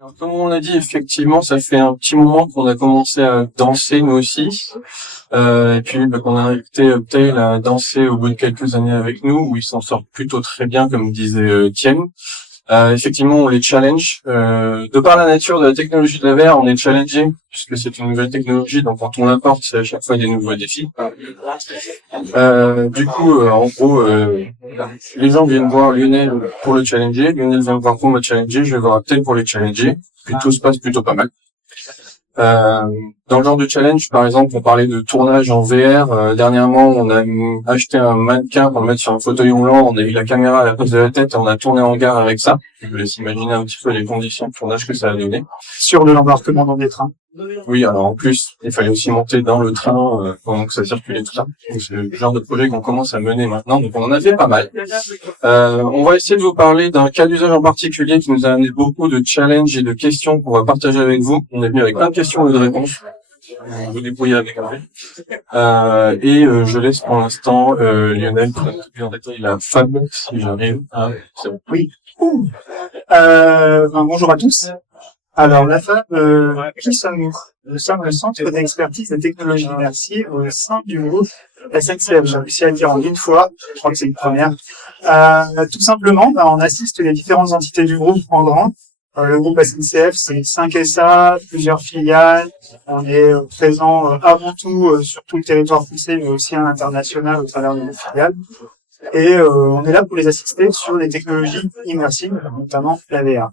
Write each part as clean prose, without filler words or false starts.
Alors, comme on l'a dit, effectivement, ça fait un petit moment qu'on a commencé à danser nous aussi, et puis qu'on a invité Optail à danser au bout de quelques années avec nous, où il s'en sort plutôt très bien, comme disait Tien. Effectivement, on les challenge. De par la nature de la technologie de la VR, on est challengé, puisque c'est une nouvelle technologie, donc quand on l'importe, c'est à chaque fois des nouveaux défis. En gros, les gens viennent voir Lionel pour le challenger, Lionel vient me voir pour me challenger, je vais voir Optail pour les challenger, puis tout se passe plutôt pas mal. Dans le genre de challenge, par exemple, on parlait de tournage en VR. Dernièrement, on a acheté un mannequin pour le mettre sur un fauteuil roulant. On a eu la caméra à la place de la tête et on a tourné en gare avec ça. Je vous laisse imaginer un petit peu les conditions de tournage que ça a donné. Sur de l'embarquement dans des trains. Oui, alors en plus, il fallait aussi monter dans le train pendant que ça circulait tout ça. Donc, c'est le genre de projet qu'on commence à mener maintenant, donc on en a fait pas mal. On va essayer de vous parler d'un cas d'usage en particulier qui nous a amené beaucoup de challenges et de questions qu'on va partager avec vous. On est venu avec plein de questions et de réponses. Vous débrouillez avec Hervé. Je laisse pour l'instant Lionel présenter plus en détail la fable, si j'arrive à... C'est bon. Oui. Bonjour à tous. Alors, la FAB, qui sommes-nous? Nous sommes le Centre d'expertise et technologie immersive au sein du groupe SNCF. J'ai réussi à le dire en une fois, je crois que c'est une première. Tout simplement, on assiste les différentes entités du groupe en grand. Le groupe SNCF, c'est 5 SA, plusieurs filiales. On est présent avant tout sur tout le territoire français, mais aussi à l'international au travers de nos filiales. Et on est là pour les assister sur des technologies immersives, notamment la VR.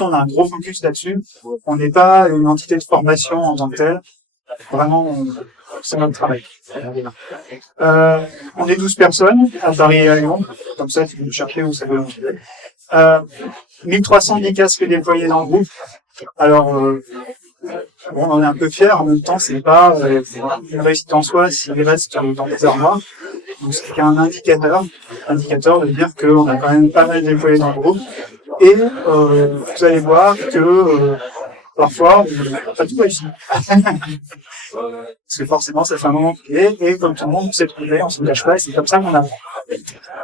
On a un gros focus là-dessus. On n'est pas une entité de formation en tant que telle. Vraiment, c'est notre travail. On est 12 personnes à Paris et à Lyon. Comme ça, tu peux nous chercher où ça veut. 1310 casques déployés dans le groupe. Alors, on est un peu fiers. En même temps, c'est pas une réussite en soi s'il reste dans des armoires. Donc, c'est un indicateur de dire qu'on a quand même pas mal déployé dans le groupe. Et vous allez voir que parfois, on n'a pas tout réussi. Parce que forcément, ça fait un moment qu'il est, et comme tout le monde, on s'est trouvé, on se cache pas, et c'est comme ça qu'on apprend.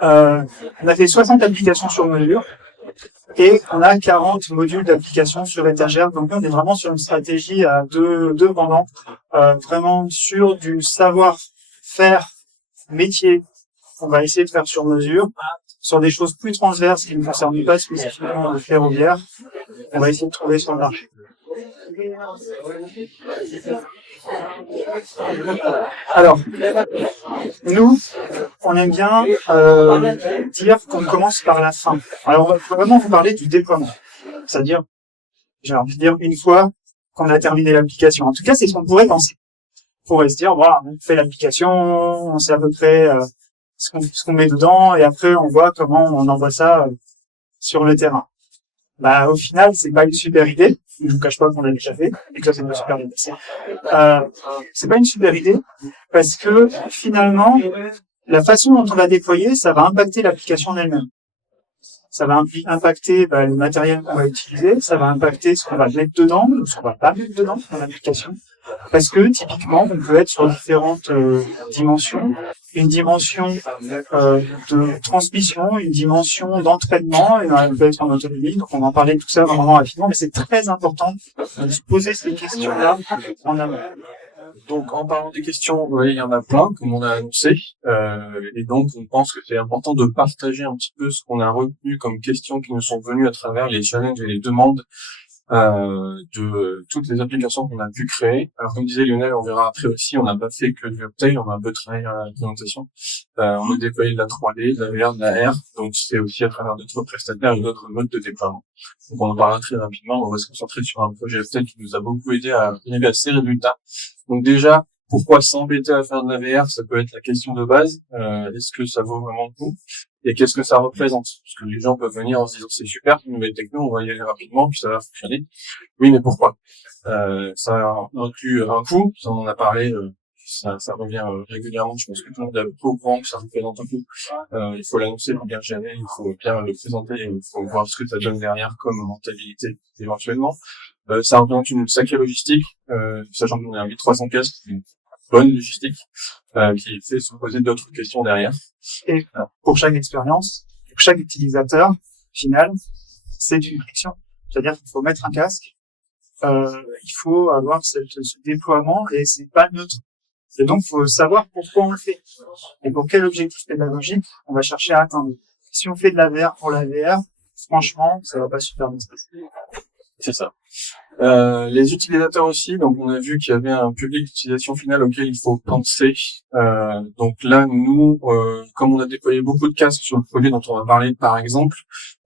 On a fait 60 applications sur mesure, et on a 40 modules d'applications sur étagère. Donc, on est vraiment sur une stratégie à deux pendant, vraiment sur du savoir-faire métier qu'on va essayer de faire sur mesure, sur des choses plus transverses qui ne concernent pas spécifiquement le ferroviaire, on va essayer de trouver sur le marché. Alors, nous, on aime bien dire qu'on commence par la fin. Alors, on va vraiment vous parler du déploiement. C'est-à-dire, j'ai envie de dire, une fois qu'on a terminé l'application. En tout cas, c'est ce qu'on pourrait penser. On pourrait se dire, voilà, on fait l'application, on sait à peu près ce qu'on met dedans, et après, on voit comment on envoie ça sur le terrain. Au final, c'est pas une super idée. Je vous cache pas qu'on l'a déjà fait, et que ça, c'est une super idée. C'est pas une super idée, parce que, finalement, la façon dont on va déployer, ça va impacter l'application en elle-même. Ça va impacter le matériel qu'on va utiliser, ça va impacter ce qu'on va mettre dedans, ou ce qu'on va pas mettre dedans dans l'application. Parce que, typiquement, on peut être sur différentes dimensions. Une dimension de transmission, une dimension d'entraînement, et on peut être en autonomie. Donc, on va en parler de tout ça vraiment rapidement, mais c'est très important de se poser ces questions-là en amont. Donc, en parlant des questions, oui, il y en a plein, comme on a annoncé. Et donc, on pense que c'est important de partager un petit peu ce qu'on a retenu comme questions qui nous sont venues à travers les challenges et les demandes de toutes les applications qu'on a pu créer. Alors, comme disait Lionel, on verra après aussi, on n'a pas fait que du Optail, on a un peu travaillé à la présentation. On a déployé de la 3D, de la VR, de la R, donc c'est aussi à travers d'autres prestataires et d'autres modes de déploiement. Donc, on en parlera très rapidement, on va se concentrer sur un projet Optail qui nous a beaucoup aidé à arriver à ces résultats. Donc déjà, pourquoi s'embêter à faire de la VR? Ça peut être la question de base. Est-ce que ça vaut vraiment le coup? Et qu'est-ce que ça représente? Parce que les gens peuvent venir en se disant c'est super, une nouvelle techno, on va y aller rapidement, puis ça va fonctionner. Oui, mais pourquoi? Ça inclut un coût, ça on en a parlé, ça revient régulièrement. Je pense que tout le monde est au courant que ça représente un coût. Il faut l'annoncer pour bien gérer, il faut bien le présenter, il faut voir ce que ça donne derrière comme rentabilité éventuellement. Ça représente une sacrée logistique, sachant qu'on a 1300 casques, c'est une bonne logistique, qui fait se poser d'autres questions derrière. Et pour chaque expérience, pour chaque utilisateur final, c'est une friction. C'est-à-dire qu'il faut mettre un casque, il faut avoir ce déploiement et c'est pas neutre. Et donc, il faut savoir pourquoi on le fait et pour quel objectif pédagogique on va chercher à atteindre. Si on fait de la VR pour la VR, franchement, ça va pas super bien se passer. C'est ça. Les utilisateurs aussi, donc on a vu qu'il y avait un public d'utilisation finale auquel il faut penser. Donc là, nous, comme on a déployé beaucoup de casques sur le projet dont on va parler par exemple,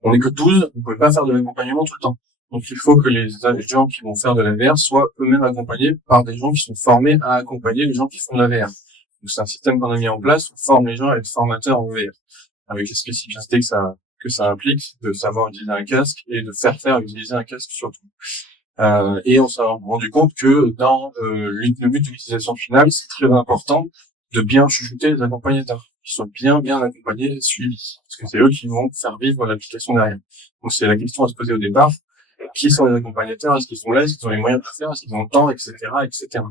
on n'est que 12, on ne peut pas faire de l'accompagnement tout le temps. Donc il faut que les gens qui vont faire de la VR soient eux-mêmes accompagnés par des gens qui sont formés à accompagner les gens qui font de la VR. Donc c'est un système qu'on a mis en place, on forme les gens à être formateurs en VR, avec les spécificités que ça implique de savoir utiliser un casque et de faire utiliser un casque surtout. Et on s'est rendu compte que dans le but de l'utilisation finale, c'est très important de bien chuchoter les accompagnateurs, qui soient bien accompagnés et suivis, parce que c'est eux qui vont faire vivre l'application derrière. Donc c'est la question à se poser au départ: qui sont les accompagnateurs? Est-ce qu'ils sont là? Est-ce qu'ils ont les moyens de le faire? Est-ce qu'ils ont le temps, etc., etc.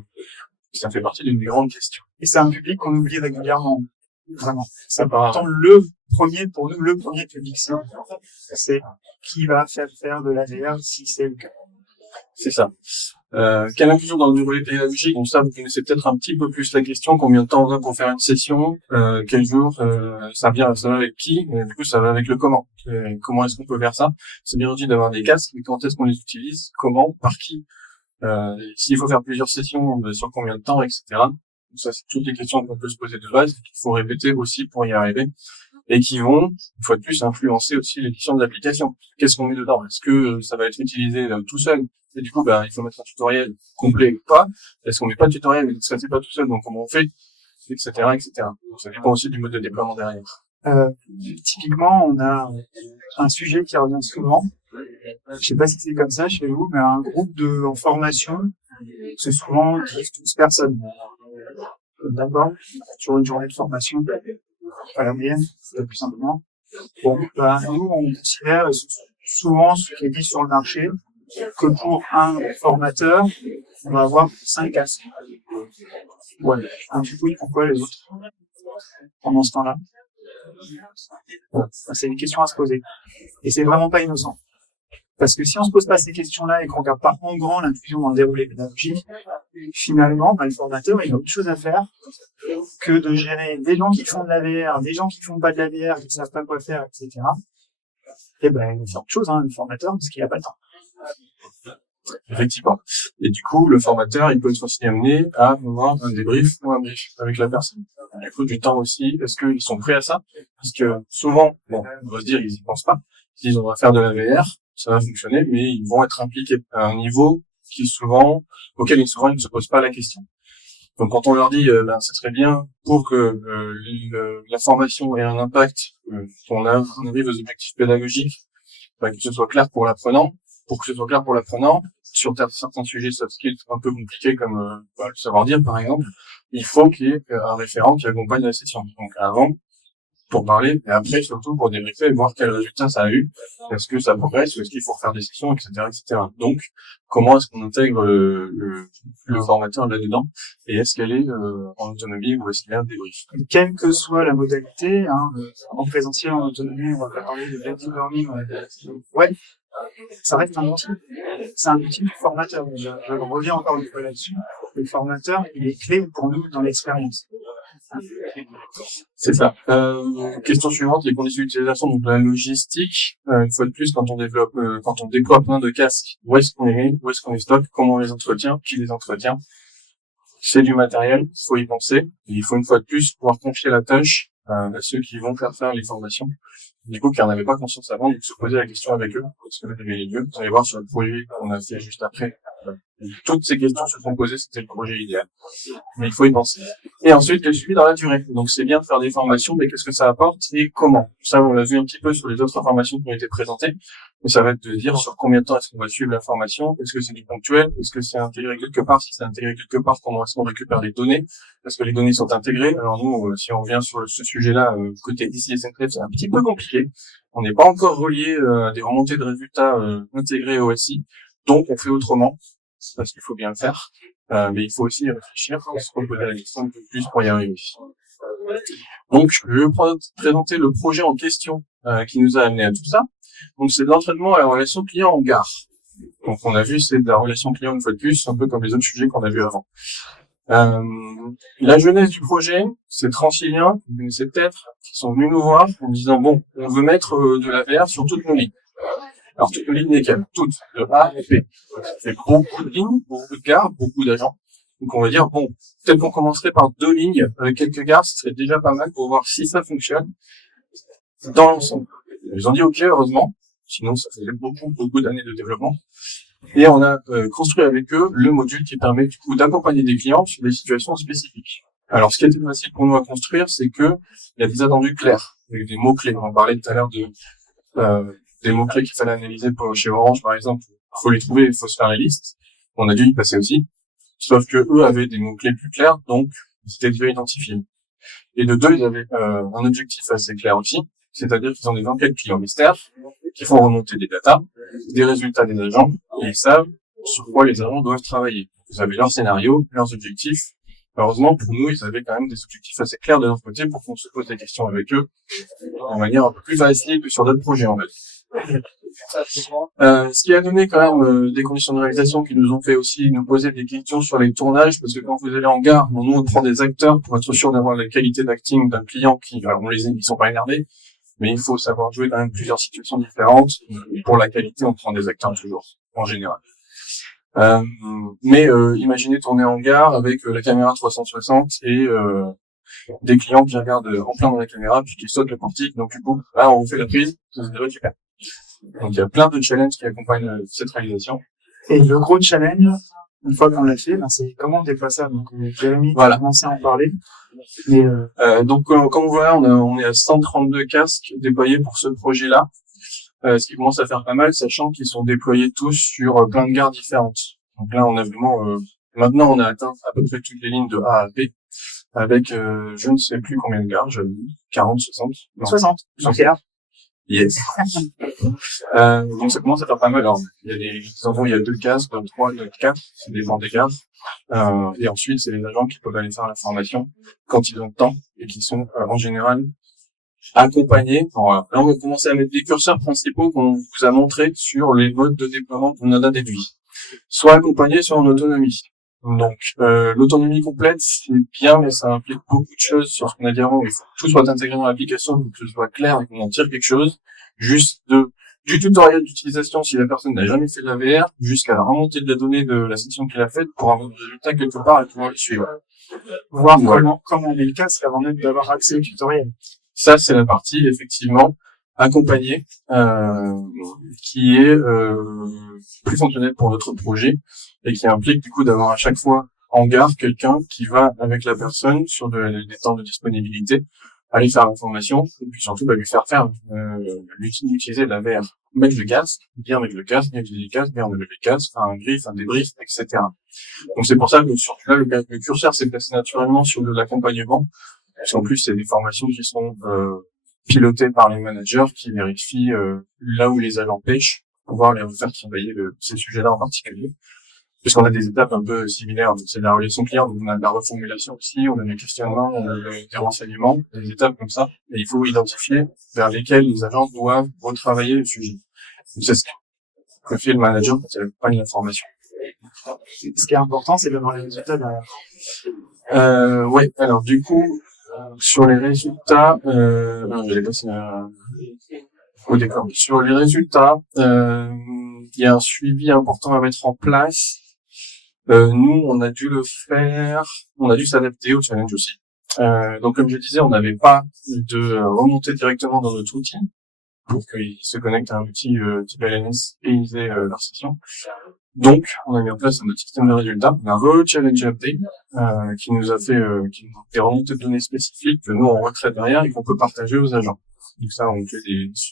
Ça fait partie d'une grande question. Et c'est un public qu'on oublie régulièrement. Vraiment. C'est pourtant pour nous, le premier public cible, c'est qui va faire de la VR si c'est le cas. C'est ça. Quelle inclusion dans le déroulé pédagogique? Donc ça, vous connaissez peut-être un petit peu plus la question. Combien de temps on a pour faire une session? Quel jour? Ça va avec qui? Et du coup, ça va avec le comment. Comment est-ce qu'on peut faire ça? C'est bien aussi d'avoir des casques, mais quand est-ce qu'on les utilise? Comment? Par qui? S'il faut faire plusieurs sessions, sur combien de temps, etc. Donc ça, c'est toutes les questions qu'on peut se poser de base, qu'il faut répéter aussi pour y arriver, et qui vont, une fois de plus, influencer aussi l'édition de l'application. Qu'est-ce qu'on met dedans? Est-ce que ça va être utilisé tout seul? Et du coup, il faut mettre un tutoriel complet ou pas? Est-ce qu'on met pas de tutoriel et ça c'est pas tout seul, donc comment on fait? Etc., etc. Donc ça dépend aussi du mode de déploiement derrière. Typiquement, on a un sujet qui revient souvent. Je sais pas si c'est comme ça chez vous, mais un groupe en formation, c'est souvent 10-12 personnes. D'abord, sur une journée de formation, pas la moyenne, c'est plus simplement. Bon, nous, on considère souvent ce qui est dit sur le marché que pour un formateur, on va avoir 5 casques. Ouais. Du coup, pourquoi les autres pendant ce temps-là? C'est une question à se poser. Et c'est vraiment pas innocent. Parce que si on se pose pas ces questions-là et qu'on regarde pas en grand l'inclusion dans le déroulé pédagogique, finalement, le formateur, il a autre chose à faire que de gérer des gens qui font de la VR, des gens qui font pas de la VR, qui savent pas quoi faire, etc. Et il va faire autre chose, le formateur, parce qu'il a pas le temps. Effectivement. Et du coup, le formateur, il peut être aussi amené à avoir un débrief ou un brief avec la personne. Il faut du temps aussi. Est-ce qu'ils sont prêts à ça? Parce que souvent, on va se dire, ils y pensent pas. Ils disent, on va faire de la VR, ça va fonctionner, mais ils vont être impliqués à un niveau auquel ils ne se posent pas la question. Donc quand on leur dit, ça serait bien pour que la formation ait un impact, qu'on arrive aux objectifs pédagogiques, que ce soit clair pour l'apprenant. Pour que ce soit clair pour l'apprenant, sur certains sujets soft skills un peu compliqués comme le savoir-dire par exemple, il faut qu'il y ait un référent qui accompagne la session. Donc avant, pour parler, et après surtout pour débriefer et voir quel résultat ça a eu. Est-ce que ça progresse ou est-ce qu'il faut refaire des sessions, etc., etc. Donc, comment est-ce qu'on intègre le formateur là-dedans et est-ce qu'elle est en autonomie ou est-ce qu'il y a un débrief? Quelle que soit la modalité, en présentiel, en autonomie, on va pas parler de blended learning, ouais, ça reste un outil. C'est un outil du formateur. Je reviens encore une fois là-dessus. Le formateur, il est clé pour nous dans l'expérience. C'est ça. Question suivante, les conditions d'utilisation, donc la logistique. Une fois de plus, quand on déploie plein de casques, où est-ce qu'on les met, où est-ce qu'on les stocke, comment on les entretient, qui les entretient. C'est du matériel, il faut y penser. Et il faut une fois de plus pouvoir confier la tâche à ceux qui vont faire les formations. Du coup, qui n'en avaient pas conscience avant, donc se poser la question avec eux, parce que vous avez les lieux. Vous allez voir sur le projet qu'on a fait juste après. Toutes ces questions se sont posées, c'était le projet idéal. Mais il faut y penser. Et ensuite, le suivi dans la durée. Donc c'est bien de faire des formations, mais qu'est-ce que ça apporte et comment? Ça, on l'a vu un petit peu sur les autres formations qui ont été présentées. Mais ça va être de dire sur combien de temps est-ce qu'on va suivre la formation. Est-ce que c'est du ponctuel? Est-ce que c'est intégré quelque part? Si c'est intégré quelque part, comment est-ce qu'on récupère les données? Est-ce que les données sont intégrées? Alors nous, si on revient sur ce sujet-là, côté ici SNCF, c'est un petit peu compliqué. On n'est pas encore relié à des remontées de résultats intégrées au SI. Donc on fait autrement. Parce qu'il faut bien le faire, mais il faut aussi y réfléchir, se reposer la question un peu plus pour y arriver. Donc, je vais présenter le projet en question qui nous a amené à tout ça. Donc c'est de l'entraînement à la relation client en gare. Donc on a vu, c'est de la relation client une fois de plus, un peu comme les autres sujets qu'on a vus avant. La jeunesse du projet, c'est Transilien, vous connaissez peut-être, qui sont venus nous voir en disant bon, on veut mettre de la VR sur toutes nos lignes. Alors toutes nos lignes lesquelles? Toutes, de A à P. Ça fait beaucoup de lignes, beaucoup de gares, beaucoup d'agents. Donc on va dire bon, peut-être qu'on commencerait par 2 lignes avec quelques gares, ce serait déjà pas mal pour voir si ça fonctionne dans l'ensemble. Ils ont dit ok, heureusement, sinon ça faisait beaucoup d'années de développement. Et on a construit avec eux le module qui permet du coup d'accompagner des clients sur des situations spécifiques. Alors ce qui était facile pour nous à construire, c'est que il y a des attendus clairs, avec des mots-clés. On parlait tout à l'heure de des mots-clés qu'il fallait analyser pour, chez Orange par exemple. Il faut les trouver, il faut se faire les listes. On a dû y passer aussi. Sauf que eux avaient des mots-clés plus clairs, donc c'était déjà identifié. Et de deux, ils avaient un objectif assez clair aussi, c'est-à-dire qu'ils ont des enquêtes clients mystères qui font remonter des datas, des résultats des agents, et ils savent sur quoi les agents doivent travailler. Ils avaient leur scénario, leurs objectifs. Heureusement, pour nous, ils avaient quand même des objectifs assez clairs de leur côté pour qu'on se pose des questions avec eux de manière un peu plus facile que sur d'autres projets, en fait. Ce qui a donné quand même des conditions de réalisation qui nous ont fait aussi nous poser des questions sur les tournages, parce que quand vous allez en gare, nous on prend des acteurs pour être sûr d'avoir la qualité d'acting d'un client qui, alors on les aime, ils sont pas énervés, mais il faut savoir jouer quand même plusieurs situations différentes. Et pour la qualité, on prend des acteurs toujours, en général. Mais imaginez tourner en gare avec la caméra 360 et des clients qui regardent en plein dans la caméra puis qui sautent le portique. Donc du coup, là on fait la prise, ça se récupère. Donc il y a plein de challenges qui accompagnent cette réalisation. Et le gros challenge, une fois qu'on l'a fait, ben, c'est comment on déploie ça. Donc Jérémy a commencé à en parler. Mais donc comme vous voyez, on est à 132 casques déployés pour ce projet-là. Ce qui commence à faire pas mal, sachant qu'ils sont déployés tous sur plein de gares différentes. Donc là, on a vraiment... maintenant, on a atteint à peu près toutes les lignes de A à B, avec je ne sais plus combien de gares, j'avais dit 40, 60. 60. Ok. Yes. Donc ça commence à faire pas mal. Alors, il y a des endroits où il y a 2 casques, 3, 4, ça dépend des gares. Et ensuite, c'est les agents qui peuvent aller faire la formation quand ils ont le temps et qui sont en général accompagnés. Voilà. Là, on va commencer à mettre des curseurs principaux qu'on vous a montrés sur les modes de déploiement qu'on en a déduits. Soit accompagnés, soit en autonomie. Donc, l'autonomie complète, c'est bien, mais ça implique beaucoup de choses sur ce qu'on a dit avant. Il faut que tout soit intégré dans l'application, pour que ce soit clair et qu'on en tire quelque chose. Juste du tutoriel d'utilisation, si la personne n'a jamais fait de la VR, jusqu'à la remontée de la donnée de la session qu'il a faite pour avoir le résultat quelque part et pouvoir le suivre. Voir comment on met le casque avant même d'avoir accès au tutoriel. Ça, c'est la partie, effectivement, accompagnée, qui est plus fonctionnelle pour notre projet et qui implique du coup d'avoir à chaque fois en gare quelqu'un qui va avec la personne sur des temps de disponibilité, aller faire la formation et puis surtout lui faire faire l'utiliser de la VR. Mettre le casque, bien mettre le casque, bien utiliser le casque, bien enlever le casque, faire un griffe, un débrief, etc. Donc c'est pour ça que sur là, le curseur s'est placé naturellement sur de l'accompagnement. Parce qu'en plus, c'est des formations qui sont pilotées par les managers qui vérifient là où les agents pêchent pour pouvoir les refaire travailler ces sujets-là en particulier. Puisqu'on a des étapes un peu similaires. C'est la relation client, donc on a de la reformulation aussi, on a des questionnements, on a des renseignements, des étapes comme ça. Et il faut identifier vers lesquelles les agents doivent retravailler le sujet. Donc c'est ce que fait le manager quand il accompagne la formation. Ce qui est important, c'est d'avoir les résultats derrière. Ouais, alors du coup, sur les résultats, je l'ai passé au décor. Sur les résultats, il y a un suivi important à mettre en place. Nous, on a dû le faire, on a dû s'adapter au challenge aussi. Donc, comme je disais, on n'avait pas de remontée directement dans notre outil pour qu'ils se connectent à un outil type LNS et ils aient leur session. Donc, on a mis en place un petit système de résultats, un re-challenge update, qui nous a fait des remontées de données spécifiques que nous on retraite derrière et qu'on peut partager aux agents. Donc ça, on fait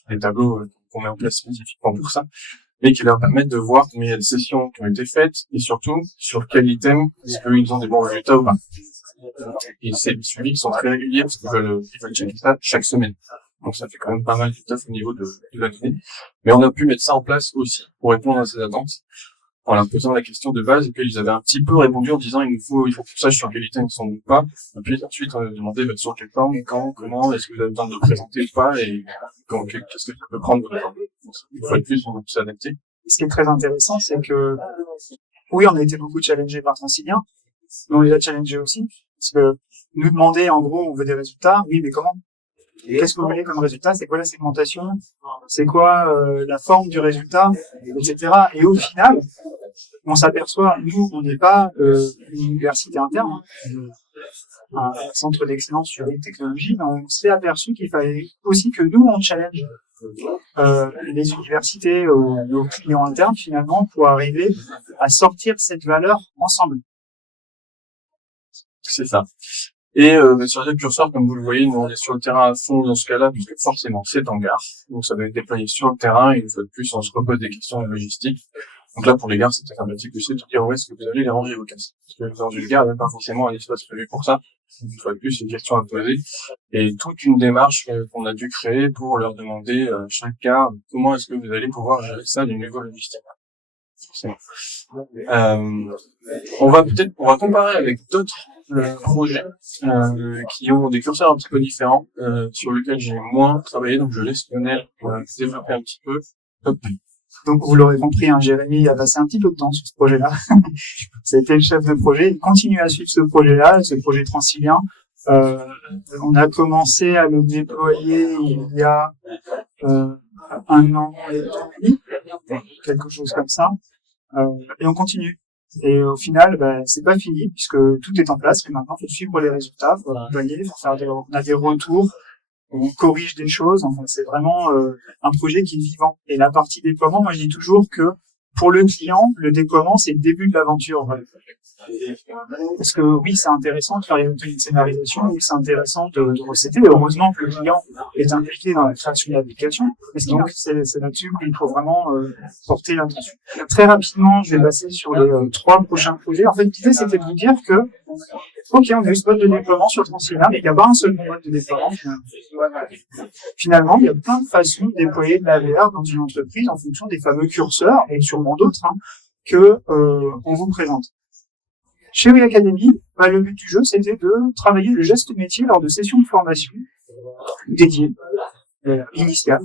des tableaux qu'on met en place spécifiquement pour ça, et qui leur permettent de voir combien il y a de sessions qui ont été faites et surtout sur quel item est-ce qu'ils ont des bons résultats ou pas. Et c'est des suivis qui sont très réguliers parce qu'ils veulent checker ça chaque semaine. Donc ça fait quand même pas mal de taf au niveau de la donnée. Mais on a pu mettre ça en place aussi pour répondre à ces attentes. en leur posant la question de base, et puis ils avaient un petit peu répondu en disant il faut qu'on sache sur quel item ils sont ou pas. Et puis ensuite on a demandé sur quelle forme, quand, comment, est-ce que vous avez besoin de le présenter ou pas, et qu'est-ce que ça peut prendre. Une fois de plus, on va tous s'adapter. Ce qui est très intéressant, c'est que oui, on a été beaucoup challengés par Transilien, mais on les a challengés aussi, parce que nous demander, en gros, on veut des résultats, oui, mais comment? Qu'est-ce que vous voulez comme résultat? C'est quoi la segmentation? C'est quoi la forme du résultat? Etc. Et au final, on s'aperçoit, nous, on n'est pas une université interne, un centre d'excellence sur les technologies, mais on s'est aperçu qu'il fallait aussi que nous, on challenge les universités ou nos clients internes, finalement, pour arriver à sortir cette valeur ensemble. C'est ça. Et sur le curseur, comme vous le voyez, nous on est sur le terrain à fond dans ce cas-là, puisque forcément c'est en gare, donc ça va être déployé sur le terrain, et une fois de plus on se repose des questions de logistique. Donc là pour les gares c'est très sympathique aussi de dire où est-ce que vous allez les ranger vos casques, parce que dans une gare il n'y a pas forcément un espace prévu pour ça. Une fois de plus c'est une question à poser, et toute une démarche qu'on a dû créer pour leur demander chaque gare comment est-ce que vous allez pouvoir gérer ça du niveau logistique. On va comparer avec d'autres projets qui ont des curseurs un petit peu différents, sur lesquels j'ai moins travaillé, donc je laisse Lionel développer un petit peu. Hop. Donc vous l'aurez compris, Jérémy a passé un petit peu de temps sur ce projet-là. Ça a été le chef de projet. Il continue à suivre ce projet-là, ce projet Transilien. On a commencé à le déployer il y a 1 an et demi, quelque chose comme ça. Et on continue. Et au final, c'est pas fini puisque tout est en place. Et maintenant, faut suivre les résultats, faut accompagner, on a des retours, on corrige des choses. Enfin, c'est vraiment un projet qui est vivant. Et la partie déploiement, moi, je dis toujours que pour le client, le déploiement, c'est le début de l'aventure. Parce que oui, c'est intéressant de faire une scénarisation, oui, c'est intéressant de recéter. Et heureusement que le client est impliqué dans la création de l'application. Parce que donc, c'est là-dessus qu'il faut vraiment porter l'attention. Très rapidement, je vais passer sur les 3 prochains projets. En fait, l'idée, c'était de vous dire que, ok, on a eu ce mode de déploiement sur Transilien, mais il n'y a pas un seul mode de déploiement. Finalement, il y a plein de façons de déployer de la VR dans une entreprise en fonction des fameux curseurs, et sûrement d'autres, que on vous présente. Chez We Academy, le but du jeu, c'était de travailler le geste métier lors de sessions de formation dédiées, initiales,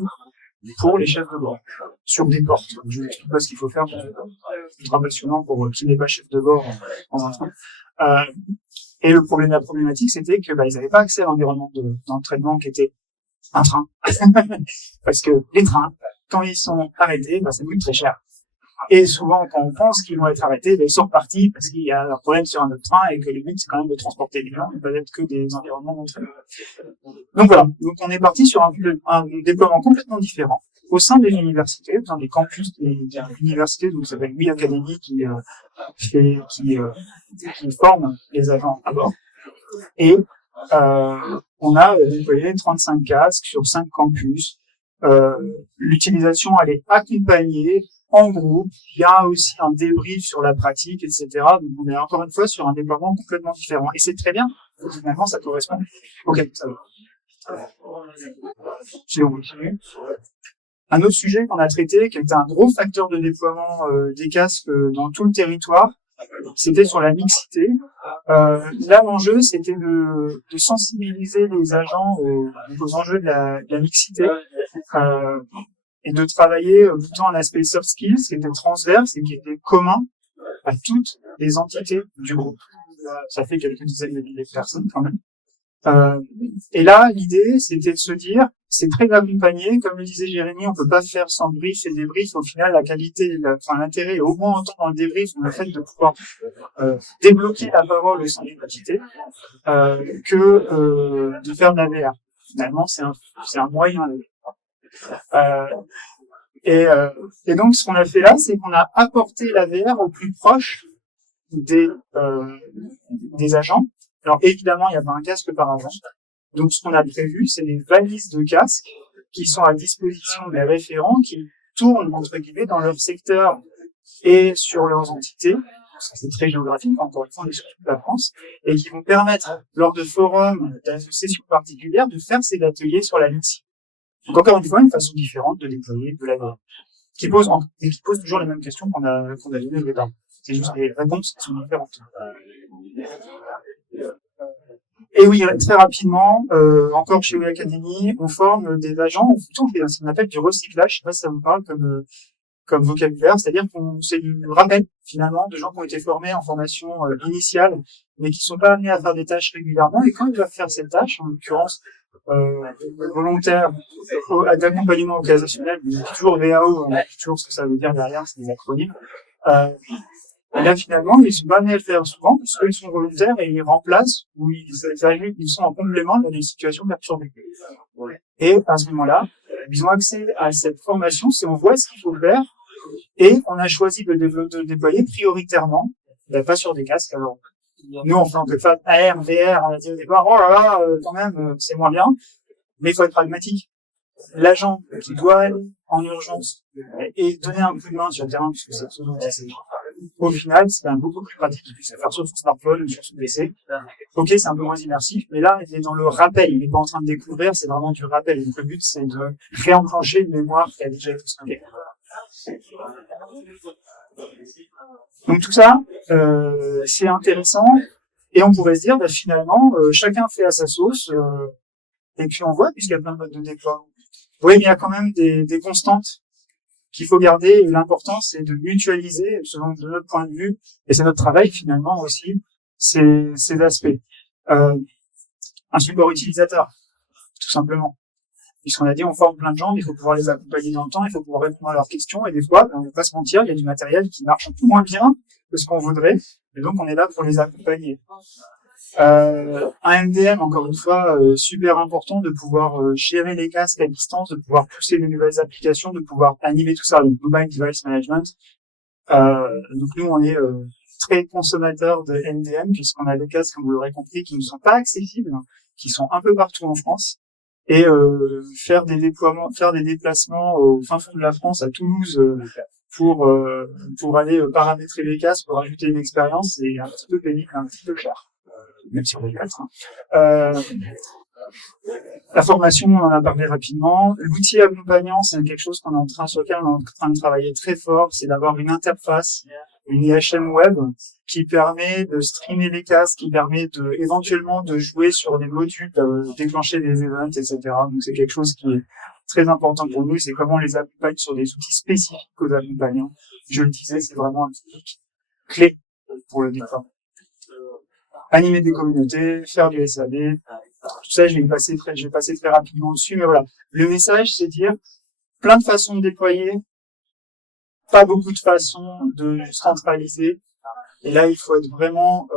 pour les chefs de bord, sur des portes. Je ne explique pas ce qu'il faut faire, c'est très passionnant pour qui n'est pas chef de bord dans un train. Et la problématique, c'était que ils n'avaient pas accès à l'environnement d'entraînement qui était un train. Parce que les trains, quand ils sont arrêtés, ça coûte très cher. Et souvent, quand on pense qu'ils vont être arrêtés, ils sont repartis parce qu'il y a un problème sur un autre train et que le but, c'est quand même de transporter les gens et pas d'être que des environnements d'entraînement. Donc voilà. Donc on est parti sur un déploiement complètement différent au sein des universités, dans des campus des universités, donc ça s'appelle We Academy qui forme les agents à bord. Et on a déployé 35 casques sur 5 campus. L'utilisation, elle est accompagnée en groupe. Il y a aussi un débrief sur la pratique, etc. Donc, on est encore une fois sur un déploiement complètement différent. Et c'est très bien. Finalement, ça correspond. Ok, ça va. Je vais continuer. Un autre sujet qu'on a traité, qui était un gros facteur de déploiement des casques dans tout le territoire, c'était sur la mixité. Là, l'enjeu, c'était de sensibiliser les agents aux enjeux de la mixité et de travailler plutôt un aspect soft skills qui était transverse et qui était commun à toutes les entités du groupe. Ça fait quelques dizaines de milliers de personnes quand même. Et là, l'idée, c'était de se dire, c'est très accompagné, comme le disait Jérémy, on peut pas faire sans brief et débrief. Au final, la qualité, l'intérêt est au moins autant dans le débrief, dans le fait de pouvoir débloquer la parole au sein d'une entité, que de faire de la VR. Finalement, c'est un moyen. Et donc, ce qu'on a fait là, c'est qu'on a apporté la VR au plus proche des agents. Alors évidemment, il n'y a pas un casque par agent. Donc ce qu'on a prévu, c'est des valises de casques qui sont à disposition des référents qui tournent entre guillemets dans leur secteur et sur leurs entités. C'est très géographique, encore une fois, on est sur toute la France, et qui vont permettre, lors de forums, de sessions particulières, de faire ces ateliers sur la mixité. Donc encore une fois, une façon différente de déployer de la VR. qui pose toujours les mêmes questions qu'on a données au départ. C'est juste les réponses qui sont différentes. Et oui, très rapidement, encore chez We Academy, on forme des agents, on fait ce qu'on appelle du recyclage, je sais pas si ça vous parle comme vocabulaire, c'est-à-dire qu'on c'est du rappel finalement de gens qui ont été formés en formation initiale, mais qui sont pas amenés à faire des tâches régulièrement, et quand ils doivent faire cette tâche, en l'occurrence volontaire d'accompagnement occasionnel, toujours VAO, on dit toujours ce que ça veut dire derrière, c'est des acronymes. Et là, finalement, ils sont pas amenés à le faire souvent, parce qu'ils sont volontaires et ils remplacent, ou ils sont en complément dans des situations perturbées. Et à ce moment-là, ils ont accès à cette formation, si on voit ce qu'il faut faire, et on a choisi de le déployer prioritairement, pas sur des casques. Alors, nous, on fait un peu de AR, VR, on a dit au départ, oh là là, quand même, c'est moins bien, mais il faut être pragmatique. L'agent qui doit aller en urgence et donner un coup de main sur le terrain, puisque c'est souvent au final, c'est beaucoup plus pratique qu'il puisse le faire sur son smartphone ou sur son PC. Ok, c'est un peu moins immersif, mais là, il est dans le rappel. Il n'est pas en train de découvrir, c'est vraiment du rappel. Donc, le but, c'est de réenclencher une mémoire qui a déjà été stockée. Donc, tout ça, c'est intéressant. Et on pourrait se dire, finalement, chacun fait à sa sauce, et puis on voit, puisqu'il y a plein de modes de déploiement. Oui, mais il y a quand même des constantes qu'il faut garder, et l'important, c'est de mutualiser, selon de notre point de vue, et c'est notre travail, finalement, aussi, ces aspects. Un support utilisateur, tout simplement. Puisqu'on a dit, on forme plein de gens, mais il faut pouvoir les accompagner dans le temps, il faut pouvoir répondre à leurs questions, et des fois, on ne va pas se mentir, il y a du matériel qui marche un peu moins bien que ce qu'on voudrait, et donc on est là pour les accompagner. Un MDM, encore une fois, super important de pouvoir gérer les casques à distance, de pouvoir pousser de nouvelles applications, de pouvoir animer tout ça, donc Mobile Device Management. Donc nous, on est très consommateurs de MDM, puisqu'on a des casques, comme vous l'aurez compris, qui ne sont pas accessibles, qui sont un peu partout en France, et faire des déplacements au fin fond de la France, à Toulouse, pour aller paramétrer les casques, pour ajouter une expérience, c'est un petit peu pénible, un petit peu cher. Même si on est quatre. La formation, on en a parlé rapidement. L'outil accompagnant, c'est quelque chose sur lequel on est en train de travailler très fort, c'est d'avoir une interface, une IHM web, qui permet de streamer les casques, qui permet éventuellement de jouer sur des modules, de déclencher des events, etc. Donc c'est quelque chose qui est très important pour nous, c'est comment on les accompagne sur des outils spécifiques aux accompagnants. Je le disais, c'est vraiment un outil clé pour le déploiement. Animer des communautés, faire du SAD, tout ça, je vais passer très rapidement dessus, mais voilà. Le message, c'est dire plein de façons de déployer, pas beaucoup de façons de centraliser. Et là, il faut être vraiment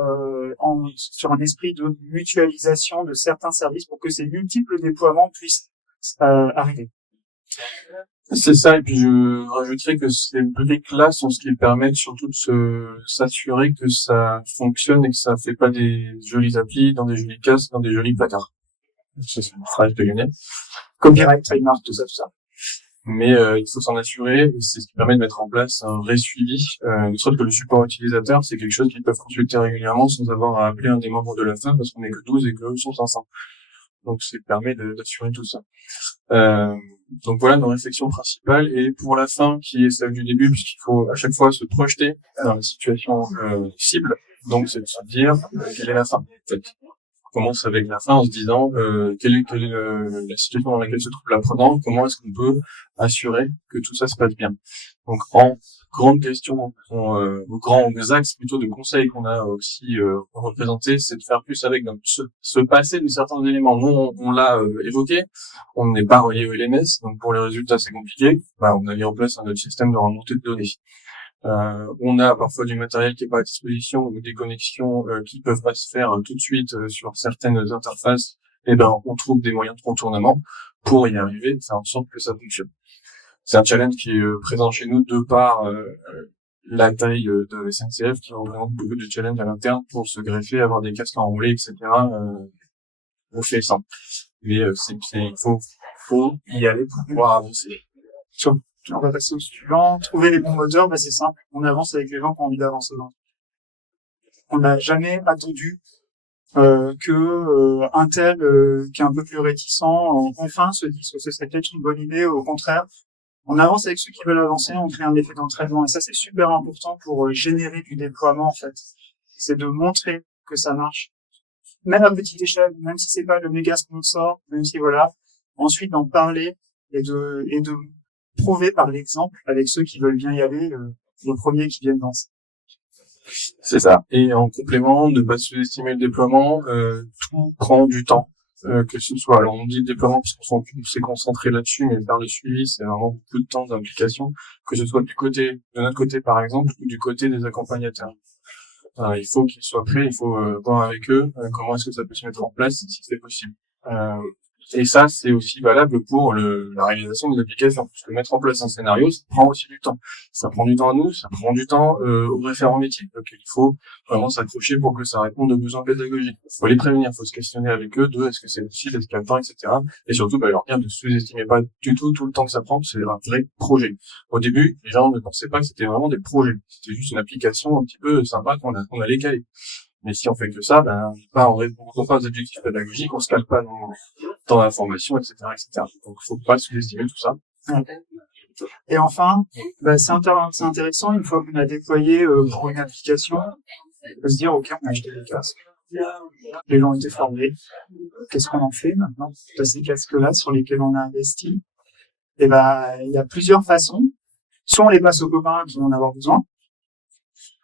sur un esprit de mutualisation de certains services pour que ces multiples déploiements puissent arriver. C'est ça, et puis je rajouterais que ces briques-là sont ce qui permettent surtout de s'assurer que ça fonctionne et que ça fait pas des jolies applis dans des jolis casques, dans des jolis placards. C'est une phrase de Lionel. Copyright, trademark, tout ça. Mais il faut s'en assurer, et c'est ce qui permet de mettre en place un vrai suivi. Ne serait-ce que le support utilisateur, c'est quelque chose qu'ils peuvent consulter régulièrement sans avoir à appeler un des membres de la FAM, parce qu'on est que 12 et que eux sont 500. Donc ça permet d'assurer tout ça. Donc voilà nos réflexions principales, et pour la fin, qui est celle du début, puisqu'il faut à chaque fois se projeter dans la situation cible, donc c'est de se dire quelle est la fin en fait. On commence avec la fin en se disant quelle est la situation dans laquelle se trouve l'apprenant, comment est-ce qu'on peut assurer que tout ça se passe bien. Donc en grande question, grands axes plutôt de conseils qu'on a aussi représentés, c'est de faire plus avec, donc se passer de certains éléments. Nous, on l'a évoqué, on n'est pas relié au LMS, donc pour les résultats c'est compliqué. On a mis en place un autre système de remontée de données. On a parfois du matériel qui est pas à disposition, ou des connexions qui peuvent pas se faire tout de suite sur certaines interfaces. Et on trouve des moyens de contournement pour y arriver, et faire en sorte que ça fonctionne. C'est un challenge qui est présent chez nous de par la taille de SNCF, qui représente beaucoup de challenges à l'interne pour se greffer, avoir des casques enroulés, etc. On fait ça. Mais il faut y aller pour pouvoir avancer. On va passer au suivant. Trouver les bons moteurs, c'est simple. On avance avec les gens qui ont envie d'avancer. On n'a jamais attendu que un tel qui est un peu plus réticent enfin se dise que ce serait peut-être une bonne idée. Au contraire, On avance avec ceux qui veulent avancer, on crée un effet d'entraînement. Et ça, c'est super important pour générer du déploiement, en fait. C'est de montrer que ça marche. Même à petite échelle, même si c'est pas le méga sponsor, même si voilà. Ensuite, d'en parler et de prouver par l'exemple avec ceux qui veulent bien y aller, les premiers qui viennent danser. C'est ça. Et en complément, ne pas sous-estimer le déploiement, tout prend du temps. Que ce soit, alors on dit le déploiement parce qu'on s'est concentré là-dessus, mais faire le suivi, c'est vraiment beaucoup de temps d'implication, que ce soit de notre côté par exemple, ou du côté des accompagnateurs. Il faut qu'ils soient prêts, il faut voir avec eux comment est-ce que ça peut se mettre en place si c'est possible. Et ça, c'est aussi valable pour la réalisation des applications. Parce que mettre en place un scénario, ça prend aussi du temps. Ça prend du temps à nous, ça prend du temps aux référents métiers. Donc il faut vraiment s'accrocher pour que ça réponde aux besoins pédagogiques. Il faut les prévenir, il faut se questionner avec eux de est-ce que c'est possible, est-ce qu'il y a le temps, etc. Et surtout, leur dire de sous-estimer pas du tout le temps que ça prend, c'est un vrai projet. Au début, les gens ne pensaient pas que c'était vraiment des projets. C'était juste une application un petit peu sympa qu'on allait caler. Mais si on fait que ça, on répond pas aux objectifs pédagogiques, on se cale pas dans l'information, etc., etc. Donc, faut pas sous-estimer tout ça. Et enfin, c'est intéressant, une fois qu'on a déployé pour une application, de se dire, OK, on a acheté des casques. Les gens ont été formés. Qu'est-ce qu'on en fait maintenant de ces casques-là sur lesquels on a investi? Et il y a plusieurs façons. Soit on les passe aux copains qui vont en avoir besoin,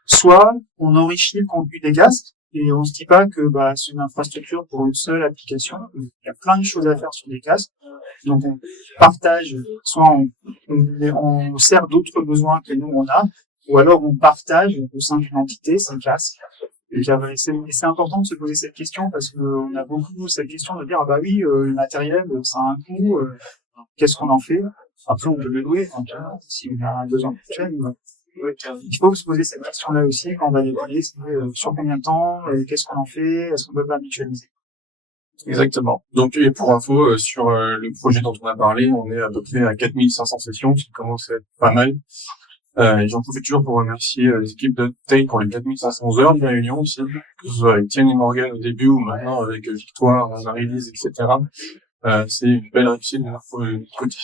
soit on enrichit le contenu des casques et on se dit pas que c'est une infrastructure pour une seule application. Il y a plein de choses à faire sur des casques. Donc on partage, soit on sert d'autres besoins que nous on a, ou alors on partage au sein d'une entité ces casques. Et c'est important de se poser cette question parce qu'on a beaucoup cette question de dire le matériel ça a un coût, qu'est-ce qu'on en fait? Après on peut le louer si on a un besoin ponctuel. Il faut se poser cette question-là aussi quand on va déployer, sur combien de temps, qu'est-ce qu'on en fait, est-ce qu'on peut pas mutualiser? Exactement. Donc, et pour info, sur le projet dont on a parlé, on est à peu près à 4500 sessions, ce qui commence à être pas mal. Et j'en profite toujours pour remercier les équipes de Tay pour les 4500 heures de réunion aussi, que ce soit avec Tienne et Morgan au début ou maintenant avec Victoire, Marie-Lise, etc. C'est une belle réussite de notre côté.